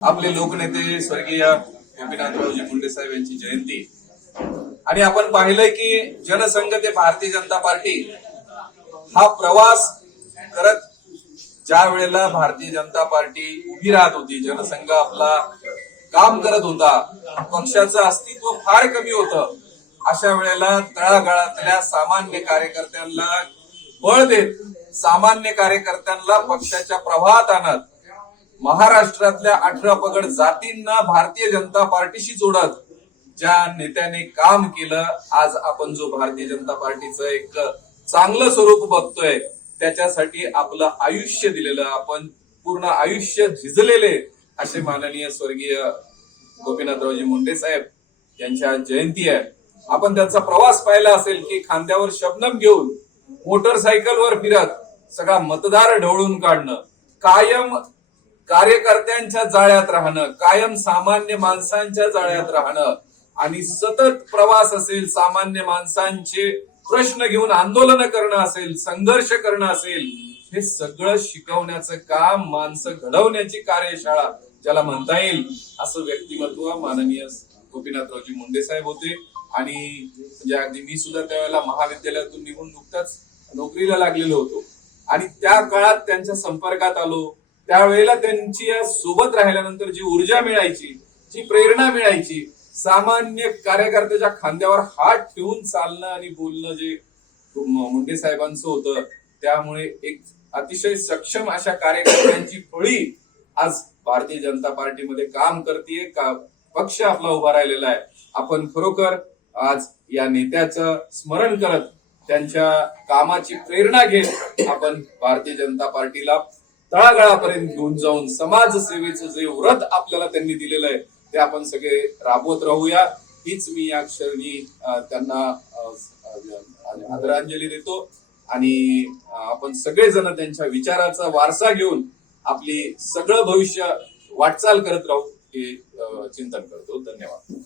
आपले लोकनेते स्वर्गीय गोपीनाथरावजी मुंडे साहेब यांची जयंती आणि आपण पाहिलंय की जनसंघ ते भारतीय जनता पार्टी हा प्रवास करत ज्या वेळेला भारतीय जनता पार्टी उभी राहत होती, जनसंघ आपला काम करत होता, पक्षाचं अस्तित्व फार कमी होतं, अशा वेळेला तळागाळातल्या सामान्य कार्यकर्त्यांना बळ देत, सामान्य कार्यकर्त्यांना पक्षाच्या प्रवाहात आणत, महाराष्ट्रातल्या 18 पगड जातींना भारतीय जनता पार्टीशी जोडत ज्या नेत्याने काम केलं, आज आपण जो भारतीय जनता पार्टीचं एक चांगलं स्वरूप बघतोय, त्याच्यासाठी आपलं आयुष्य दिलेलं, आपण पूर्ण आयुष्य झिजलेले असे माननीय स्वर्गीय गोपीनाथरावजी मुंडे साहेब यांच्या जयंती आहे. आपण त्यांचा प्रवास पाहिला असेल की खांद्यावर शबनम घेऊन मोटरसायकलवर फिरत सगळा मतदार ढवळून काढणं, कायम कार्यकर्त्यांच्या जाळ्यात राहणं, कायम सामान्य माणसांच्या जाळ्यात राहणं आणि सतत प्रवास असेल, सामान्य माणसांचे प्रश्न घेऊन आंदोलन करणं असेल, संघर्ष करणं असेल, हे सगळं शिकवण्याचं काम, माणसं घडवण्याची कार्यशाळा ज्याला म्हणता येईल असं व्यक्तिमत्व माननीय गोपीनाथरावजी मुंडे साहेब होते. आणि म्हणजे अगदी मी सुद्धा त्यावेळेला महाविद्यालयातून निघून नुकताच नोकरीला लागलेलो होतो आणि त्या काळात त्यांच्या संपर्कात आलो. त्यावेळेला त्यांची सोबत राहिल्यानंतर जी ऊर्जा मिळायची, जी प्रेरणा मिळायची, सामान्य कार्यकर्त्याच्या खांद्यावर हात ठेवून चालणं आणि बोलणं जे मुंडे साहेबांचं होतं, त्यामुळे एक अतिशय सक्षम अशा कार्यकर्त्यांची फळी आज भारतीय जनता पार्टीमध्ये काम करतेय, का पक्ष आपला उभा राहिलेला आहे. आपण खरोखर आज या नेत्याचं स्मरण करत, त्यांच्या कामाची प्रेरणा घेत आपण भारतीय जनता पार्टीला तळागाळापर्यंत घेऊन जाऊन समाजसेवेचं जे व्रत आपल्याला त्यांनी दिलेलं आहे ते आपण सगळे राबवत राहूया. हीच मी या क्षणी त्यांना आदरांजली देतो आणि आपण सगळेजण त्यांच्या विचाराचा वारसा घेऊन आपली सगळं भविष्य वाटचाल करत राहू हे चिंतन करतो. धन्यवाद.